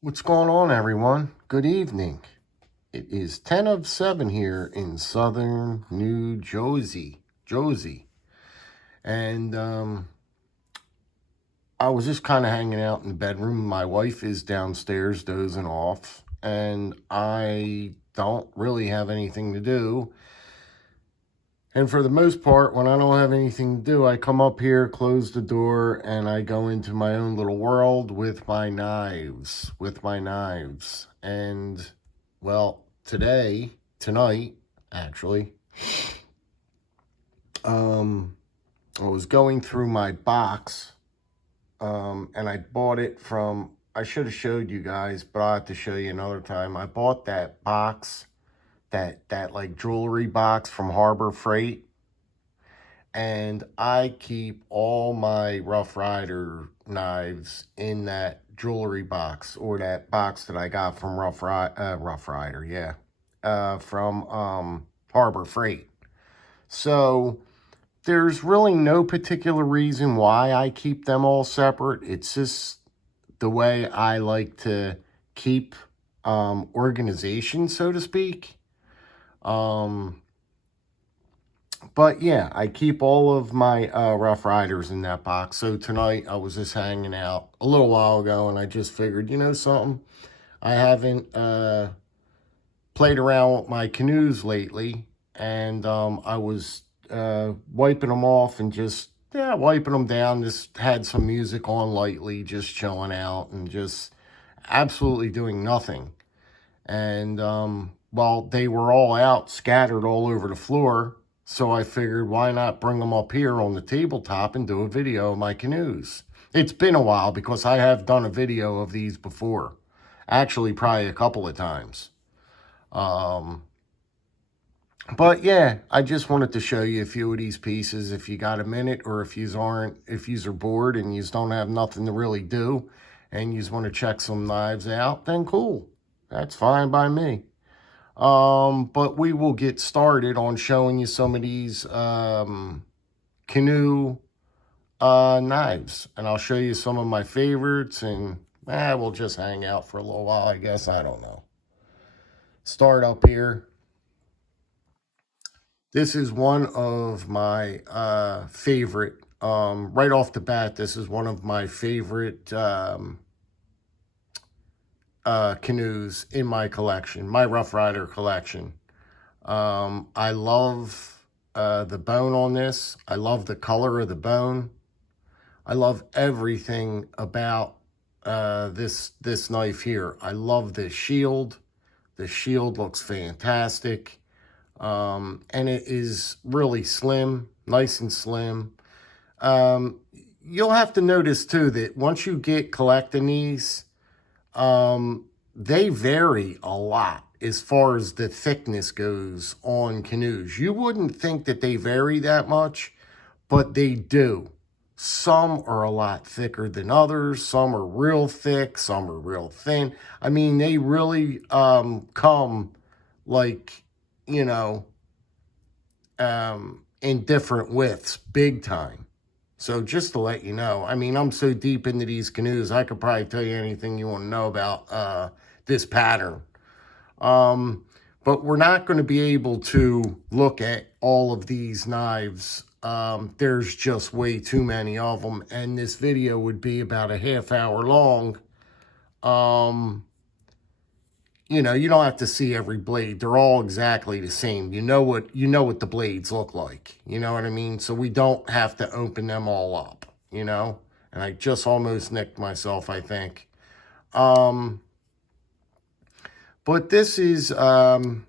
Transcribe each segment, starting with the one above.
What's going on, everyone? Good evening. It is 10 of 7 here in southern New Jersey. And I was just kind of hanging out in the bedroom. My wife is downstairs dozing off, and I don't really have anything to do. And for the most part, when I don't have anything to do, I come up here, close the door, and I go into my own little world with my knives. And, well, tonight, actually, I was going through my box, and I bought it from, I should have showed you guys, but I'll have to show you another time. I bought that box, that like jewelry box from Harbor Freight. And I keep all my Rough Ryder knives in that jewelry box, or that box that I got from Rough Ryder, yeah, from Harbor Freight. So there's really no particular reason why I keep them all separate. It's just the way I like to keep organization, so to speak. But yeah, I keep all of my Rough Riders in that box. So tonight I was just hanging out a little while ago, and I just figured, you know something? I haven't played around with my canoes lately, and I was wiping them off and just, yeah, wiping them down. Just had some music on lightly, just chilling out and just absolutely doing nothing. And well, they were all out, scattered all over the floor. So I figured, why not bring them up here on the tabletop and do a video of my canoes? It's been a while because I have done a video of these before. Actually, probably a couple of times. But yeah, I just wanted to show you a few of these pieces. If you got a minute, or if you are bored and you don't have nothing to really do, and you just want to check some knives out, then cool. That's fine by me. But we will get started on showing you some of these canoe knives, and I'll show you some of my favorites, and we'll just hang out for a little while, I guess. I don't know. Start up here. This is one of my favorite, right off the bat, this is one of my favorite canoes in my collection, my Rough Rider collection. I love the bone on this. I love the color of the bone. I love everything about this knife here. I love this shield. The shield looks fantastic. And it is really slim, nice and slim. You'll have to notice too that once you get collecting these, they vary a lot as far as the thickness goes on canoes. You wouldn't think that they vary that much, but they do. Some are a lot thicker than others. Some are real thick. Some are real thin. I mean, they really come like, you know, in different widths, big time. So just to let you know, I mean, I'm so deep into these canoes, I could probably tell you anything you want to know about this pattern. But we're not going to be able to look at all of these knives. There's just way too many of them, and this video would be about a half hour long. You know, you don't have to see every blade. They're all exactly the same. You know what the blades look like. You know what I mean? So we don't have to open them all up, you know? And I just almost nicked myself, I think. But this is one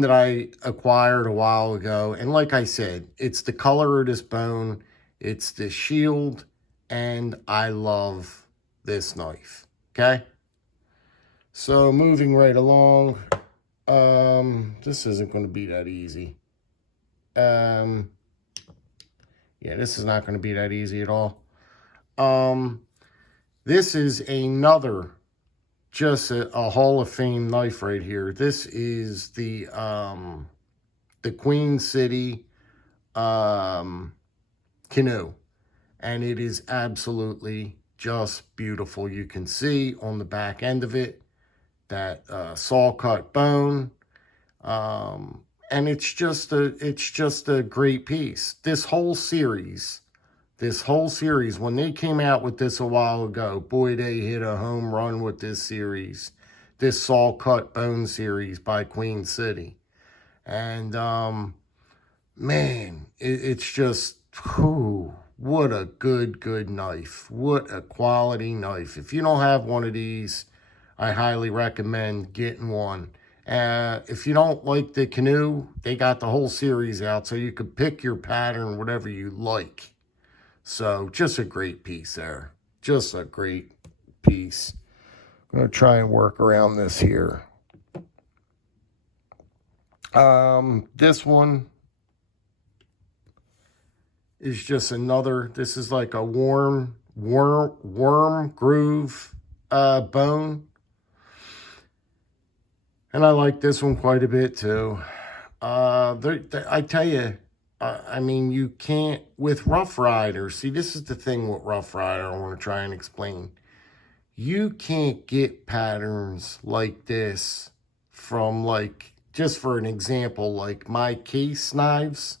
that I acquired a while ago. And like I said, it's the color of this bone. It's the shield. And I love this knife. Okay? So moving right along, this isn't going to be that easy. Yeah, this is not going to be that easy at all. This is another, just a Hall of Fame knife right here. This is the Queen City canoe, and it is absolutely just beautiful. You can see on the back end of it that saw cut bone. And it's just a great piece. This whole series, when they came out with this a while ago, boy, they hit a home run with this series, this saw cut bone series by Queen City. And man, it's just, whew, what a good knife. What a quality knife. If you don't have one of these, I highly recommend getting one. If you don't like the canoe, they got the whole series out, so you could pick your pattern, whatever you like. So just a great piece there. Just a great piece. I'm going to try and work around this here. This one is just another, this is like a worm groove bone. And I like this one quite a bit too. I tell you, I mean, you can't, with Rough Ryders, see, this is the thing with Rough Ryder I want to try and explain. You can't get patterns like this from, like, just for an example, like my case knives.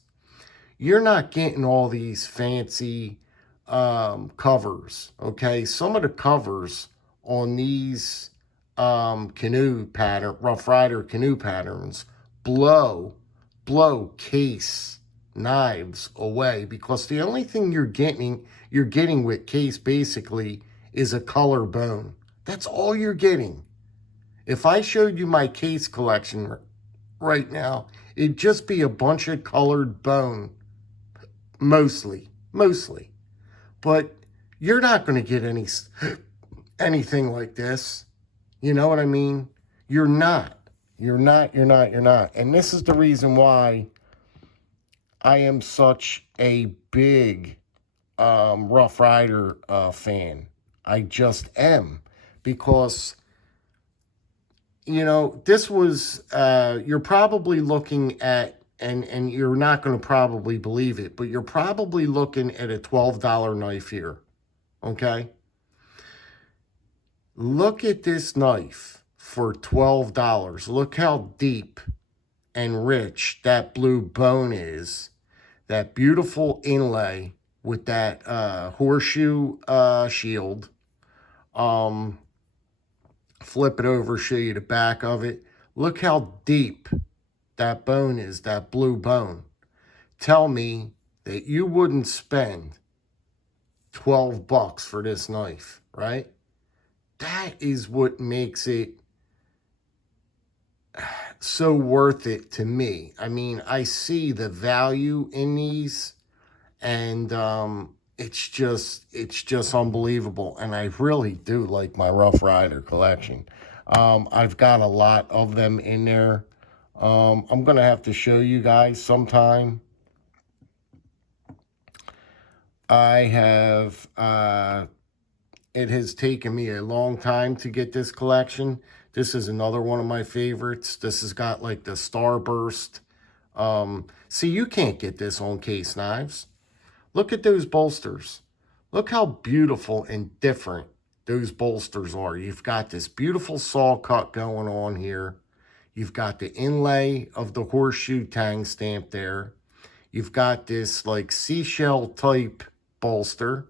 You're not getting all these fancy covers, okay? Some of the covers on these canoe pattern, Rough Ryder canoe patterns, blow case knives away, because the only thing you're getting with case basically is a color bone. That's all you're getting. If I showed you my case collection right now, it'd just be a bunch of colored bone, mostly. But you're not going to get anything like this. You know what I mean? You're not. And this is the reason why I am such a big Rough Ryder fan. I just am. Because, you know, this was, you're probably looking at, and you're not going to probably believe it, but you're probably looking at a $12 knife here. Okay? Look at this knife for $12. Look how deep and rich that blue bone is. That beautiful inlay with that horseshoe shield. Flip it over, show you the back of it. Look how deep that bone is, that blue bone. Tell me that you wouldn't spend $12 for this knife, right? That is what makes it so worth it to me. I mean, I see the value in these, and it's just unbelievable. And I really do like my Rough Ryder collection. I've got a lot of them in there. I'm gonna have to show you guys sometime. I have it has taken me a long time to get this collection. This is another one of my favorites. This has got like the starburst. See, you can't get this on case knives. Look at those bolsters. Look how beautiful and different those bolsters are. You've got this beautiful saw cut going on here. You've got the inlay of the horseshoe tang stamp there. You've got this like seashell type bolster.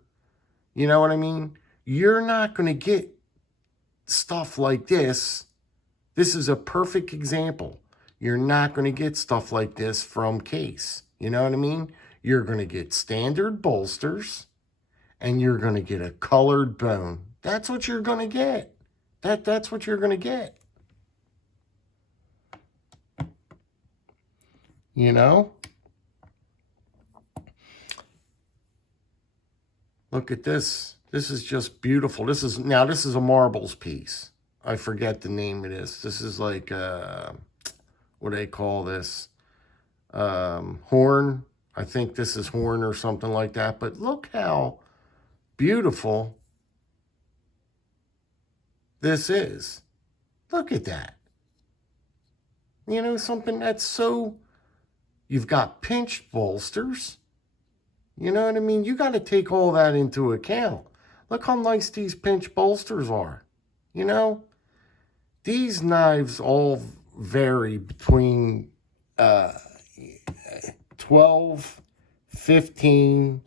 You know what I mean? You're not going to get stuff like this. This is a perfect example. You're not going to get stuff like this from case. You know what I mean? You're going to get standard bolsters, and you're going to get a colored bone. That's what you're going to get. That's what you're going to get. You know? Look at this. This is just beautiful. This is a marbles piece. I forget the name of this. This is like, what do they call this? Horn. I think this is horn or something like that. But look how beautiful this is. Look at that. You know, something that's so... You've got pinched bolsters. You know what I mean? You got to take all that into account. Look how nice these pinch bolsters are. You know, these knives all vary between uh, 12, 15.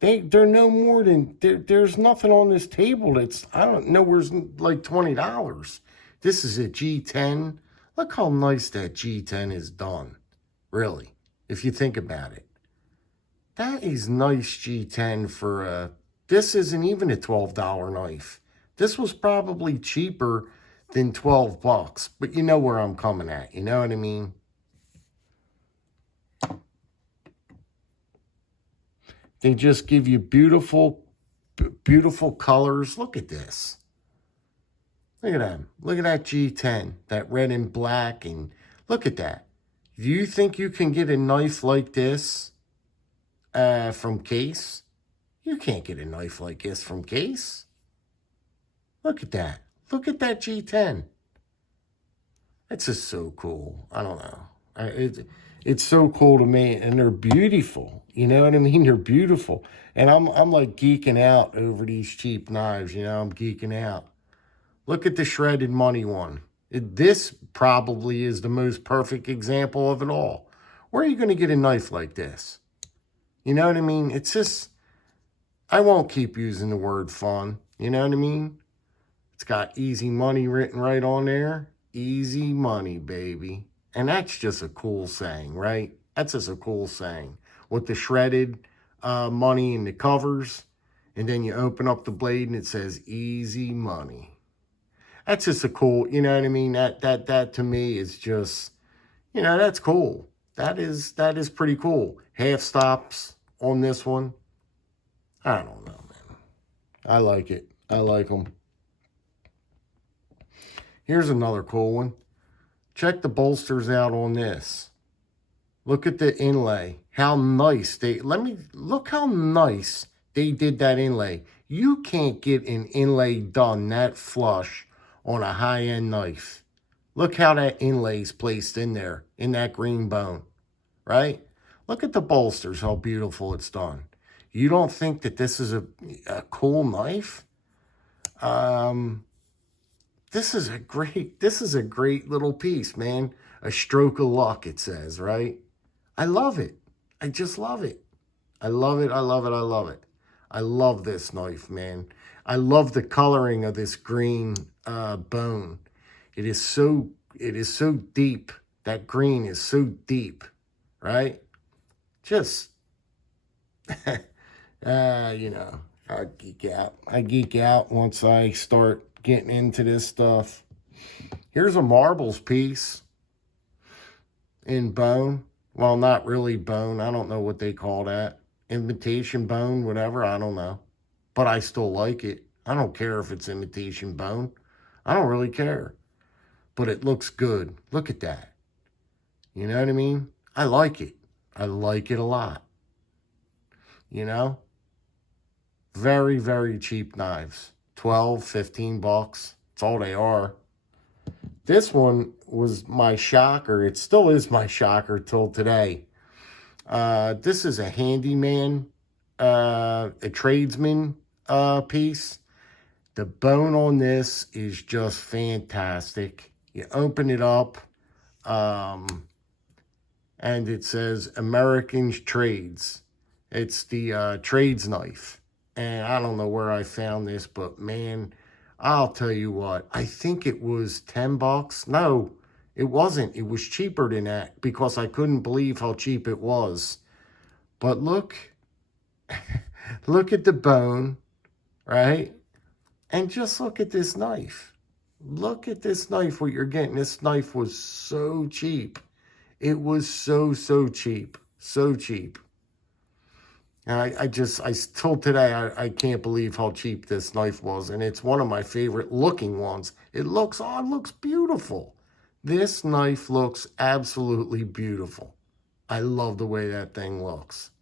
They're no more than, there's nothing on this table that's, I don't know, where's like $20. This is a G10. Look how nice that G10 is done, really, if you think about it. That is nice G10 for this isn't even a $12 knife. This was probably cheaper than 12 bucks, but you know where I'm coming at, you know what I mean? They just give you beautiful, beautiful colors. Look at this. Look at them. Look at that G10, that red and black, and look at that. Do you think you can get a knife like this from Case? You can't get a knife like this from Case. Look at that. Look at that G10. It's just so cool. I don't know. It's so cool to me, and they're beautiful. You know what I mean? They're beautiful, and I'm like geeking out over these cheap knives. You know, I'm geeking out. Look at the shredded money one. This probably is the most perfect example of it all. Where are you going to get a knife like this? You know what I mean? It's just, I won't keep using the word fun. You know what I mean? It's got easy money written right on there. Easy money, baby. And that's just a cool saying, right? That's just a cool saying. With the shredded money in the covers, and then you open up the blade and it says easy money. That's just a cool, you know what I mean? That to me is just, you know, that's cool. That is pretty cool. Half stops on this one. I don't know, man. I like it. I like them. Here's another cool one. Check the bolsters out on this. Look at the inlay. How nice look how nice they did that inlay. You can't get an inlay done that flush on a high-end knife. Look how that inlay's placed in there, in that green bone, right? Look at the bolsters, how beautiful it's done. You don't think that this is a cool knife? This is a great little piece, man. A stroke of luck, it says, right? I love it. I just love it. I love it. I love it. I love it. I love this knife, man. I love the coloring of this green bone. It is so deep. That green is so deep, right? Just, you know, I geek out. I geek out once I start getting into this stuff. Here's a marbles piece in bone. Well, not really bone. I don't know what they call that. Imitation bone, whatever. I don't know. But I still like it. I don't care if it's imitation bone. I don't really care. But it looks good. Look at that. You know what I mean? I like it. I like it a lot. You know? Very, very cheap knives. 12, 15 bucks. That's all they are. This one was my shocker. It still is my shocker till today. This is a handyman, a tradesman piece. The bone on this is just fantastic. You open it up, and it says American's Trades. It's the trades knife. And I don't know where I found this, but man, I'll tell you what. I think it was 10 bucks. No, it wasn't. It was cheaper than that because I couldn't believe how cheap it was. But look, look at the bone, right? And just look at this knife. Look at this knife, what you're getting. This knife was so cheap. It was so cheap. So cheap. And I till today, I can't believe how cheap this knife was. And it's one of my favorite looking ones. It looks beautiful. This knife looks absolutely beautiful. I love the way that thing looks.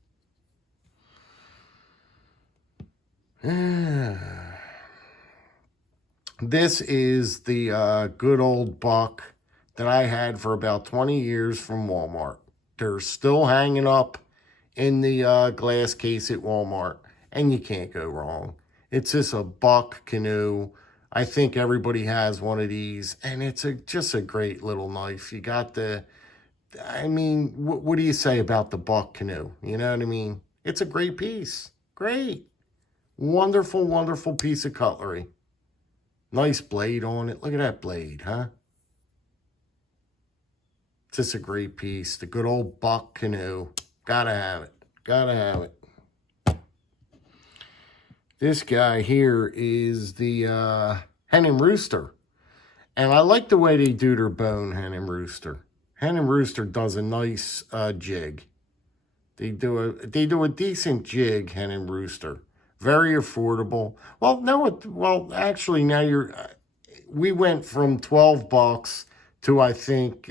This is the good old buck that I had for about 20 years from Walmart. They're still hanging up in the glass case at Walmart, and you can't go wrong. It's just a buck canoe. I think everybody has one of these, and it's just a great little knife. You got the, I mean, what do you say about the buck canoe? You know what I mean? It's a great piece. Great. Wonderful, wonderful piece of cutlery. Nice blade on it. Look at that blade, huh? Just a great piece. The good old buck canoe. Gotta have it. Gotta have it. This guy here is the Hen and Rooster. And I like the way they do their bone, Hen and Rooster. Hen and Rooster does a nice jig. They do a decent jig, Hen and Rooster. Very affordable. Well, no, actually now we went from $12 to I think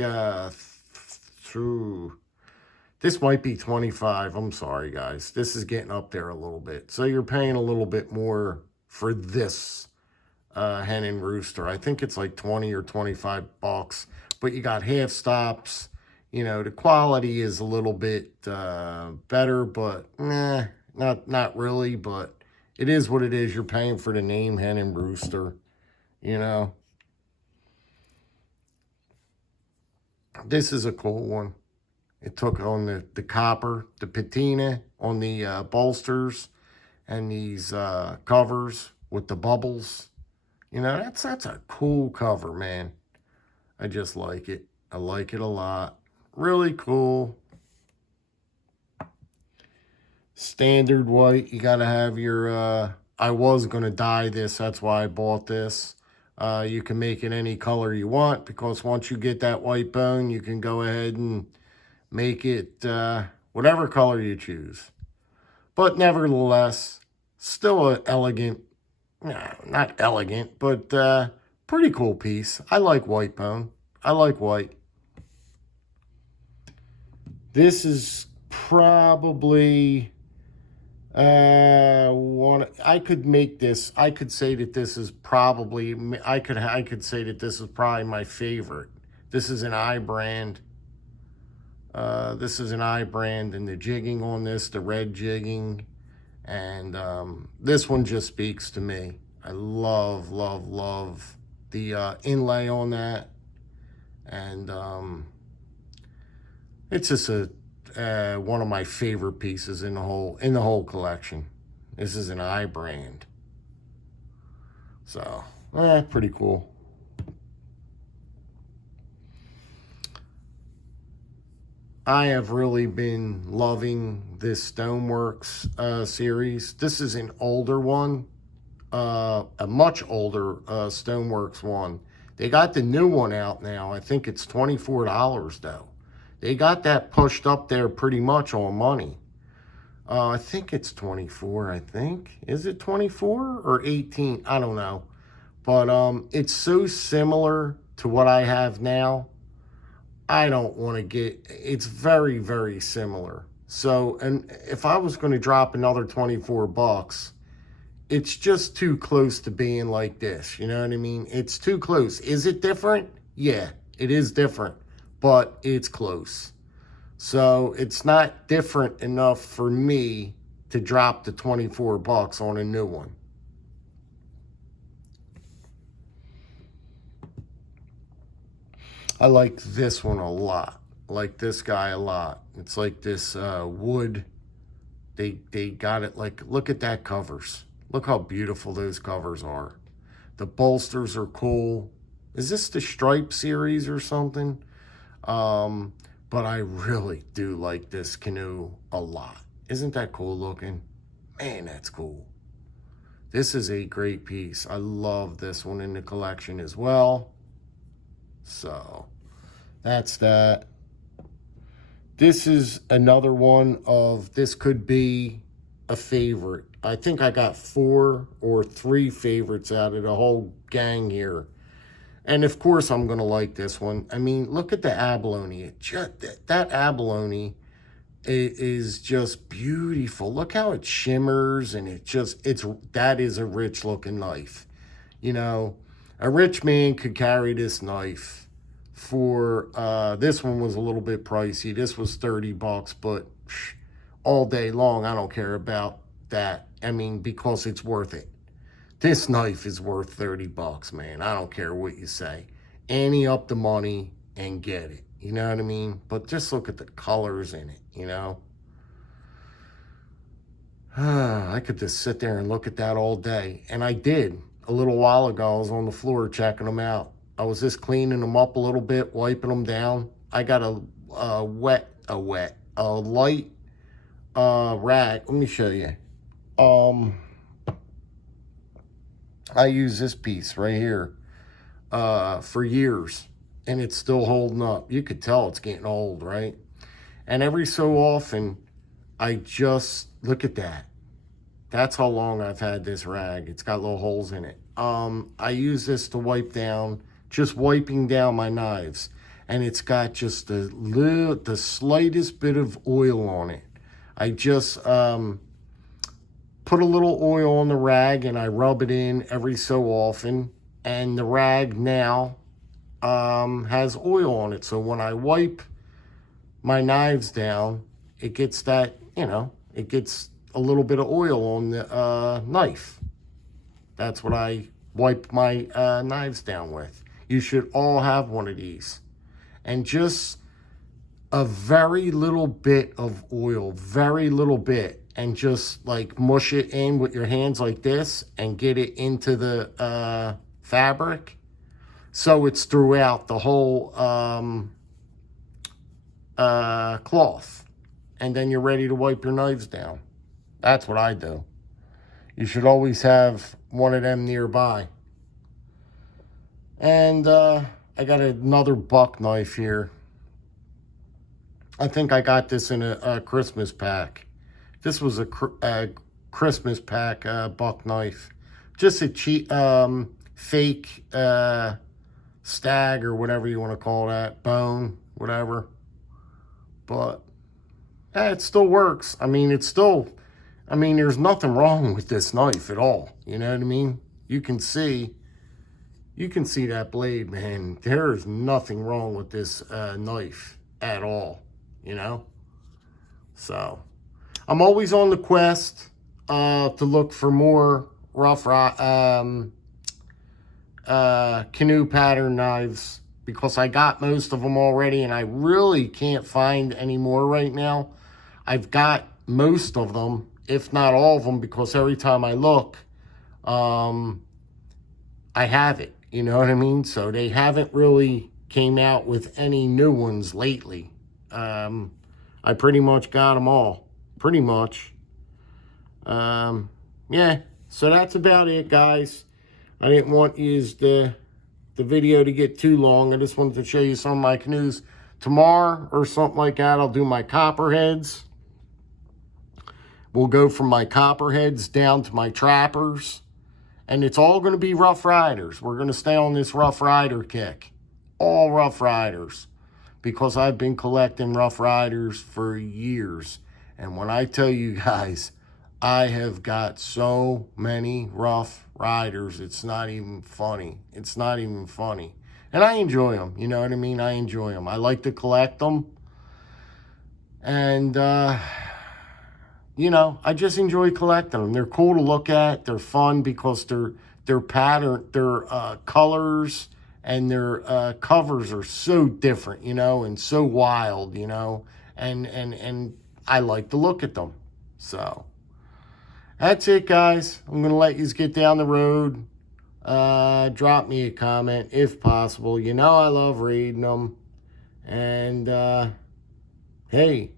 this might be 25. I'm sorry, guys. This is getting up there a little bit. So you're paying a little bit more for this Hen and Rooster. I think it's like 20 or $25. But you got half stops. You know, the quality is a little bit better, but nah, not really. But it is what it is. You're paying for the name Hen and Rooster, you know. This is a cool one. It took on the copper, the patina on the bolsters and these covers with the bubbles. You know, that's a cool cover, man. I just like it. I like it a lot. Really cool. Standard white. You got to have your... I was going to dye this. That's why I bought this. You can make it any color you want because once you get that white bone, you can go ahead and make it whatever color you choose. But nevertheless, still an elegant, not elegant, but pretty cool piece. I like white bone. I like white. This is probably one. I could make this. I could say that this is probably. I could say that this is probably my favorite. This is an I brand. This is an I brand, and the jigging on this, the red jigging, and this one just speaks to me. I love, love, love the inlay on that, and it's just one of my favorite pieces in the whole collection. This is an I brand, so pretty cool. I have really been loving this Stoneworks series. This is an older one, a much older Stoneworks one. They got the new one out now. I think it's $24 though. They got that pushed up there pretty much on money. I think it's 24, I think. Is it 24 or 18? I don't know. But it's so similar to what I have now. I don't want to get, it's very, very similar. So, and if I was going to drop another $24, it's just too close to being like this. You know what I mean? It's too close. Is it different? Yeah, it is different, but it's close. So it's not different enough for me to drop the $24 on a new one. I like this one a lot. I like this guy a lot. It's like this wood. They got it like, look at that covers. Look how beautiful those covers are. The bolsters are cool. Is this the Stripe series or something? But I really do like this canoe a lot. Isn't that cool looking? Man, that's cool. This is a great piece. I love this one in the collection as well. So that's that. This is another one of, this could be a favorite. I think I got 4 or 3 favorites out of the whole gang here. And of course I'm going to like this one. I mean, look at the abalone. That abalone is just beautiful. Look how it shimmers, and that is a rich looking knife. You know, a rich man could carry this knife for, this one was a little bit pricey. This was $30, but all day long, I don't care about that. I mean, because it's worth it. This knife is worth 30 bucks, man. I don't care what you say. Ante up the money and get it. You know what I mean? But just look at the colors in it, you know? I could just sit there and look at that all day. And I did. A little while ago, I was on the floor checking them out. I was just cleaning them up a little bit, wiping them down. I got a light rag. Let me show you. I use this piece right here for years, and it's still holding up. You could tell it's getting old, right? And every so often, I just look at that. That's how long I've had this rag. It's got little holes in it. I use this to wipe down, just wiping down my knives, and it's got just the slightest bit of oil on it. I just put a little oil on the rag and I rub it in every so often, and the rag now has oil on it. So when I wipe my knives down, it gets that, you know, it gets a little bit of oil on the knife. That's what I wipe my knives down with. You should all have one of these. And just a very little bit of oil, very little bit, and just like mush it in with your hands like this and get it into the fabric so it's throughout the whole cloth. And then you're ready to wipe your knives down. That's what I do. You should always have one of them nearby. And I got another buck knife here. I think I got this in a Christmas pack. This was a Christmas pack buck knife. Just a cheap, fake stag or whatever you want to call that. Bone, whatever. But it still works. I mean, it's still... I mean, there's nothing wrong with this knife at all. You know what I mean? You can see that blade, man. There is nothing wrong with this knife at all, you know? So, I'm always on the quest to look for more canoe pattern knives, because I got most of them already and I really can't find any more right now. I've got most of them, if not all of them, because every time I look, I have it, you know what I mean? So they haven't really came out with any new ones lately. I pretty much got them all, pretty much. Yeah, so that's about it, guys. I didn't want the video to get too long. I just wanted to show you some of my canoes. Tomorrow or something like that, I'll do my copperheads. We'll go from my copperheads down to my trappers. And it's all going to be Rough Ryders. We're going to stay on this Rough Ryder kick. All Rough Ryders. Because I've been collecting Rough Ryders for years. And when I tell you guys, I have got so many Rough Ryders, it's not even funny. It's not even funny. And I enjoy them. You know what I mean? I enjoy them. I like to collect them. And... you know, I just enjoy collecting them. They're cool to look at. They're fun because their pattern, their colors and their covers are so different, you know, and so wild, you know, and I like to look at them. So that's it, guys. I'm gonna let you get down the road. Drop me a comment if possible. You know I love reading them. And hey,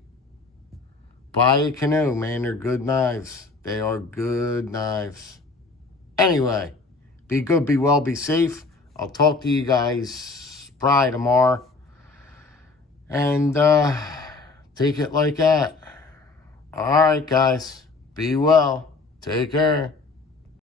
buy a canoe, man. They're good knives. They are good knives. Anyway, be good, be well, be safe. I'll talk to you guys probably tomorrow. And take it like that. All right, guys. Be well. Take care.